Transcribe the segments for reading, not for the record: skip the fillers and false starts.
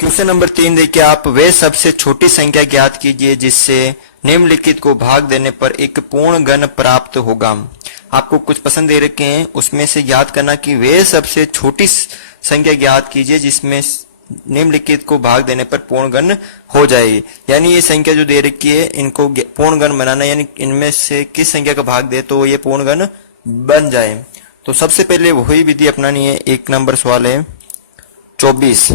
Question number 3 देखिए, आप वे सबसे छोटी संख्या ज्ञात कीजिए जिससे निम्नलिखित को भाग देने पर एक पूर्ण घन प्राप्त होगा। आपको कुछ पसंद दे रखे हैं, उसमें से याद करना कि वे सबसे छोटी संख्या ज्ञात कीजिए जिसमें निम्नलिखित को भाग देने पर पूर्ण घन हो जाएगी। यानी ये संख्या जो दे रखी है इनको पूर्ण घन बनाना, यानी इनमें से किस संख्या का भाग दे तो ये पूर्ण घन बन जाए। तो सबसे पहले वही विधि अपनानी है। 1 नंबर सवाल है 24।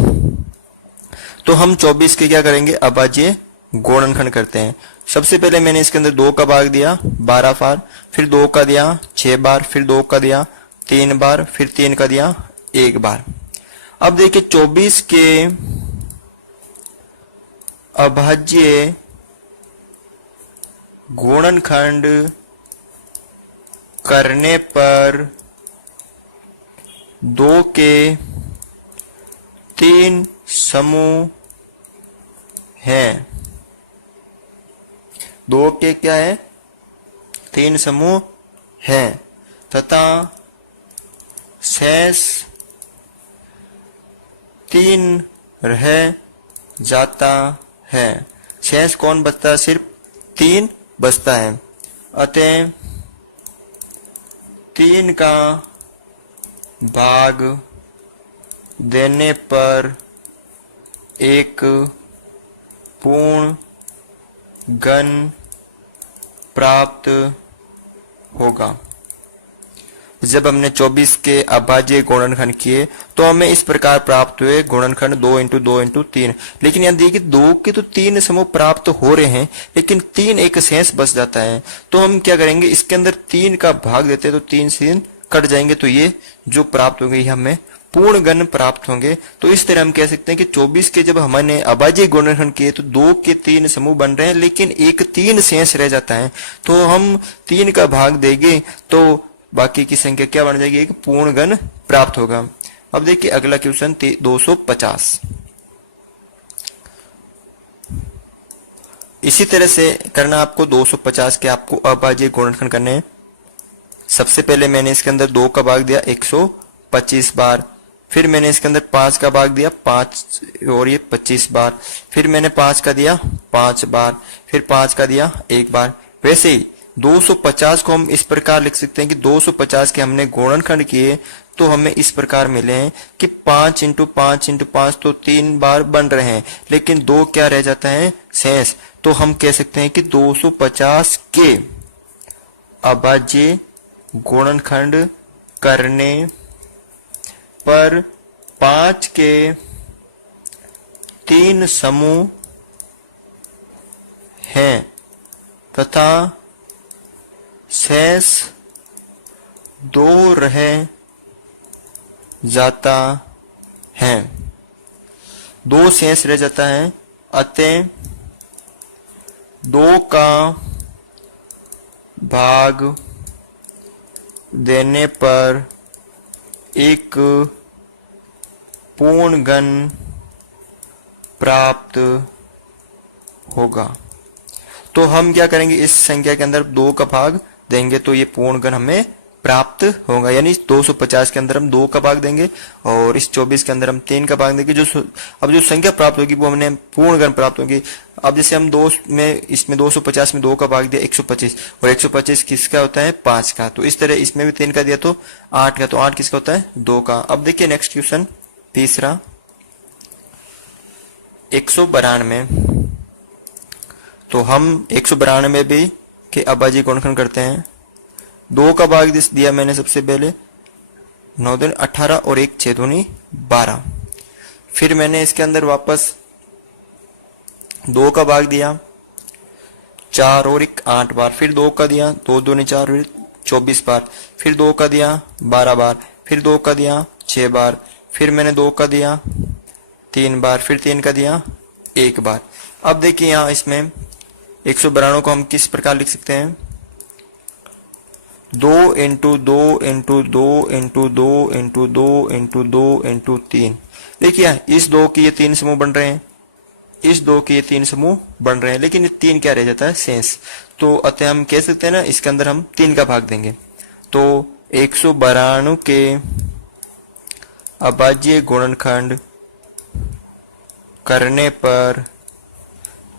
तो हम 24 के क्या करेंगे, अभाज्य गुणनखंड करते हैं। सबसे पहले मैंने इसके अंदर 2 का भाग दिया 12 बार, फिर 2 का दिया 6 बार, फिर 2 का दिया 3 बार, फिर 3 का दिया 1 बार। अब देखिए 24 के अभाज्य गुणनखंड करने पर 2 के 3 समूह हैं। 2 के क्या है, 3 समूह हैं तथा शेष 3 रह जाता है। शेष कौन बचता है, सिर्फ 3 बचता है। अतः 3 का भाग देने पर एक पूर्ण घन प्राप्त होगा। जब हमने 24 के अभाज्य गुणनखंड किए तो हमें इस प्रकार प्राप्त हुए गुणनखंड 2 × 2 × 3। लेकिन यहाँ देखिए 2 के तो 3 समूह प्राप्त हो रहे हैं, लेकिन 3 एक शेष बच जाता है। तो हम क्या करेंगे, इसके अंदर 3 का भाग देते हैं तो 3 से कट जाएंगे, तो ये जो प्राप्त होंगे ये हमें पूर्ण घन प्राप्त होंगे। तो इस तरह हम कह सकते हैं कि 24 के जब हमने अभाज्य गुणनखंड किए तो 2 के 3 समूह बन रहे हैं, लेकिन एक 3 शेष रह जाता है। तो हम 3 का भाग देंगे तो बाकी की संख्या क्या बन जाएगी, एक पूर्ण घन प्राप्त होगा। अब देखिए अगला क्वेश्चन 250। इसी तरह से करना आपको 250 के आपको अभाज्य गुणनखंड करने हैं। सबसे पहले मैंने इसके अंदर 2 का भाग दिया 125 बार, फिर मैंने इसके अंदर 5 का भाग दिया 5 और ये 25 बार, फिर मैंने 5 का दिया 5 बार, फिर 5 का दिया 1 बार। वैसे ही 250 को हम इस प्रकार लिख सकते हैं कि 250 के हमने गुणनखंड किए तो हमें इस प्रकार मिले हैं कि 5 × 5 × 5 तो 3 बार बन रहे हैं, लेकिन 2 क्या रह जाता है, शेष। तो हम कह सकते हैं कि 250 के अभाज्य गुणनखंड करने पर 5 के 3 समूह हैं तथा शेष 2 रह जाता है। 2 शेष रह जाता है। अतः 2 का भाग देने पर एक पूर्ण घन प्राप्त होगा। तो हम क्या करेंगे, इस संख्या के अंदर 2 का भाग देंगे तो ये पूर्ण घन हमें प्राप्त होगा। यानी 250 के अंदर हम 2 का भाग देंगे और इस 24 के अंदर हम 3 का भाग देंगे। अब जो संख्या प्राप्त होगी वो हमने पूर्ण घन प्राप्त होगी। अब जैसे हम 2 में इसमें 250 में 2 का भाग दिया 125, और 125 किसका होता है, 5 का। तो इस तरह इसमें भी 3 का दिया तो 8 का, तो 8 किसका होता है, 2 का। अब देखिए नेक्स्ट क्वेश्चन तीसरा 192। तो हम 192 भी के अभाज्य गुणनखंड करते हैं। 2 का भाग दिया मैंने सबसे पहले 9 दूनी 18 और 1 6 दूनी 12। फिर मैंने इसके अंदर वापस 2 का भाग दिया 4 और 1 8 बार, फिर 2 का दिया 2 दूनी 4 फिर 24 बार, फिर 2 का दिया 12 बार, फिर 2 का दिया 6 बार, फिर मैंने 2 का दिया 3 बार, फिर 3 का दिया 1 बार। अब देखिए यहाँ इसमें 192 को हम किस प्रकार लिख सकते हैं, 2 × 2 × 2 × 2 × 2 × 2 × 3। देखिए इस 2 के ये 3 समूह बन रहे हैं, इस 2 के ये 3 समूह बन रहे हैं, लेकिन ये 3 क्या रह जाता है, शेष। तो अतः हम कह सकते हैं ना, इसके अंदर हम 3 का भाग देंगे। तो 192 के अभाज्य गुणनखंड करने पर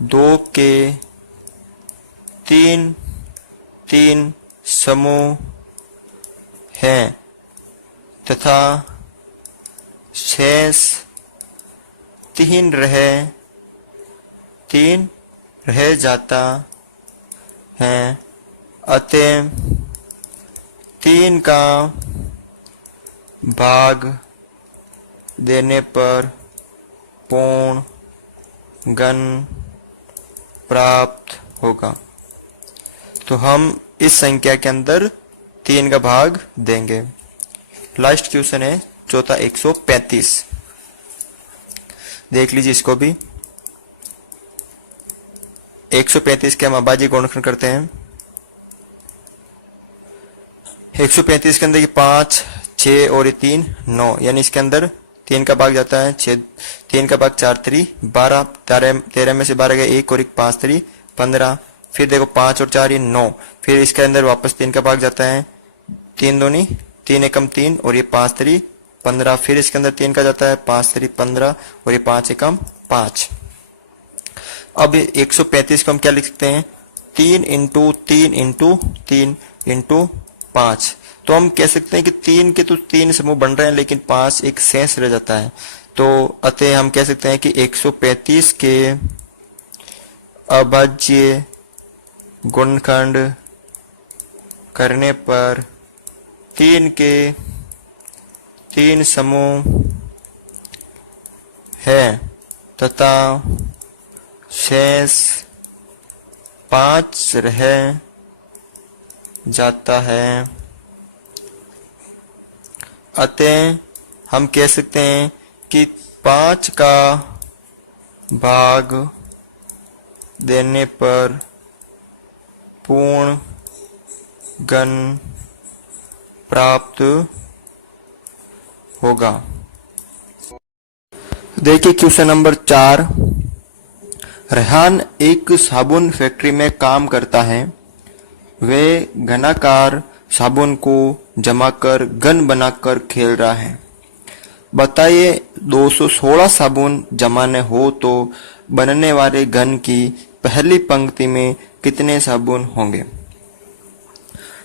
2 के 3 3 समूह हैं तथा शेष 3 रह जाता है, अतः 3 का भाग देने पर पूर्ण घन प्राप्त होगा। तो हम इस संख्या के अंदर 3 का भाग देंगे। लास्ट क्वेश्चन है चौथा 135। देख लीजिए इसको भी। 135 के हम अभाज्य गुणनखंड करते हैं। 135 के अंदर ये 5 6 और ये 3 9, यानी इसके अंदर 3 का भाग जाता है 6, 3 का भाग 4 3 12, 13 में से 12 गया 1 और 1 5 3 15, फिर देखो 5 और 4 ये 9, फिर इसके अंदर वापस 3 का भाग जाता है 3 दूनी 3 एकम 3 और ये 5 3 15, फिर इसके अंदर 3 का जाता है 5 3 15 और ये 5 एकम 5। अब 135 को हम क्या लिख सकते हैं? 3 इंटू 3 इंटू 3 इंटू 5। तो हम कह सकते हैं कि 3 के तो 3 समूह बन रहे हैं, लेकिन 5 एक शेष रह जाता है। तो अतः हम कह सकते हैं कि 135 के अभाज्य गुणनखंड करने पर 3 के 3 समूह है तथा शेष 5 रह जाता है, अतः हम कह सकते हैं कि 5 का भाग देने पर पूर्ण घन प्राप्त होगा। देखिए क्वेश्चन नंबर 4। रेहान एक साबुन फैक्ट्री में काम करता है। वह घनाकार साबुन को जमाकर घन बनाकर खेल रहा है। बताइए 216 साबुन जमाने हो तो बनने वाले घन की पहली पंक्ति में कितने साबुन होंगे?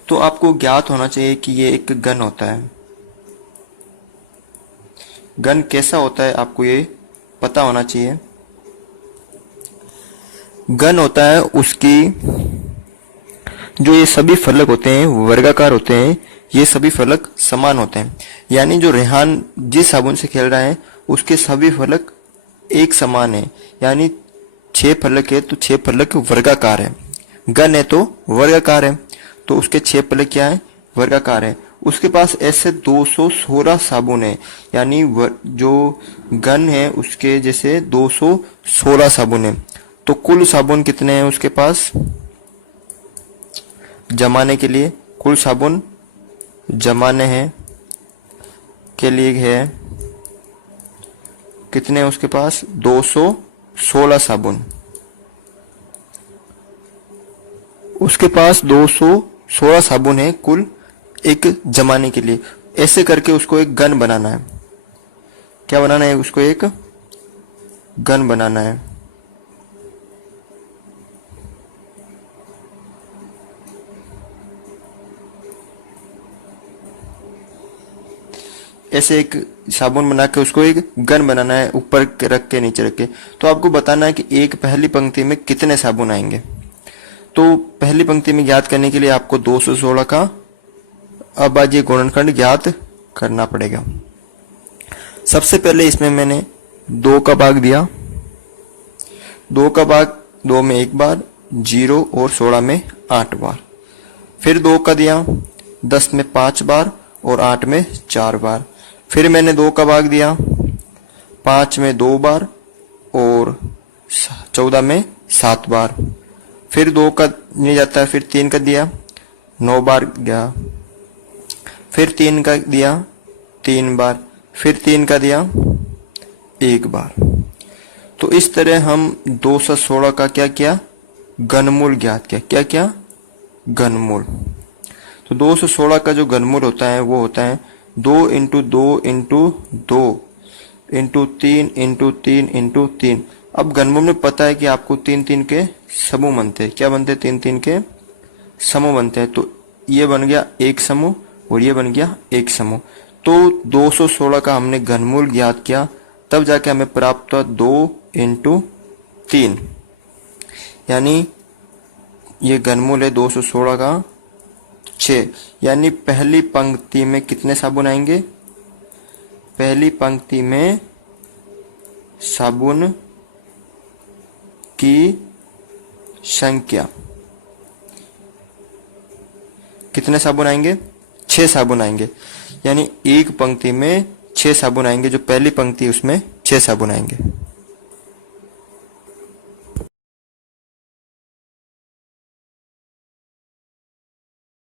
तो आपको ज्ञात होना चाहिए कि ये एक घन होता है। घन कैसा होता है आपको ये पता होना चाहिए। घन होता है उसकी जो ये सभी फलक होते हैं वर्गाकार होते हैं, ये सभी फलक समान होते हैं। यानी जो रेहान जिस साबुन से खेल रहा है उसके सभी फलक एक समान है, यानी 6 फलक है तो 6 फलक वर्गाकार है। घन है तो वर्गाकार है, तो उसके 6 फलक क्या है? वर्गाकार है। उसके पास ऐसे 216 साबुन है, यानी जो घन है उसके जैसे 216 साबुन है। तो कुल साबुन कितने हैं उसके पास जमाने के लिए? कुल साबुन जमाने हैं के लिए है कितने उसके पास? 216 साबुन। उसके पास 216 साबुन है कुल एक जमाने के लिए। ऐसे करके उसको एक घन बनाना है। क्या बनाना है? उसको एक घन बनाना है। ऐसे एक साबुन बना के उसको एक घन बनाना है, ऊपर रख के नीचे रख के। तो आपको बताना है कि एक पहली पंक्ति में कितने साबुन आएंगे। तो पहली पंक्ति में ज्ञात करने के लिए आपको 216 का अभाज्य गुणनखंड ज्ञात करना पड़ेगा। सबसे पहले इसमें मैंने 2 का भाग दिया। 2 का भाग 2 में 1 बार, 0 और 16 में 8 बार। फिर 2 का दिया 10 में 5 बार और 8 में 4 बार। फिर मैंने 2 का भाग दिया 5 में 2 बार और 14 में 7 बार। फिर 2 का नहीं जाता है, फिर 3 का दिया 9 बार गया। फिर 3 का दिया 3 बार। फिर 3 का दिया 1 बार। तो इस तरह हम 216 का क्या किया? घनमूल ज्ञात किया। क्या क्या? घनमूल। तो 216 का जो घनमूल होता है वो होता है 2 into 2 into 2 into 3 into 3 into 3। अब घनमूल में पता है कि आपको 3 3 के समूह बनते हैं। क्या बनते हैं? 3 3 के समूह बनते हैं। तो ये बन गया एक समूह और ये बन गया एक समूह। तो 216 का हमने घनमूल ज्ञात किया, तब जाके हमें प्राप्त हुआ 2 इंटू 3, यानी ये घनमूल है 216 का 6। यानी पहली पंक्ति में कितने साबुन आएंगे? पहली पंक्ति में साबुन की संख्या कितने साबुन आएंगे? 6 साबुन आएंगे। यानी एक पंक्ति में 6 साबुन आएंगे। जो पहली पंक्ति उसमें 6 साबुन आएंगे।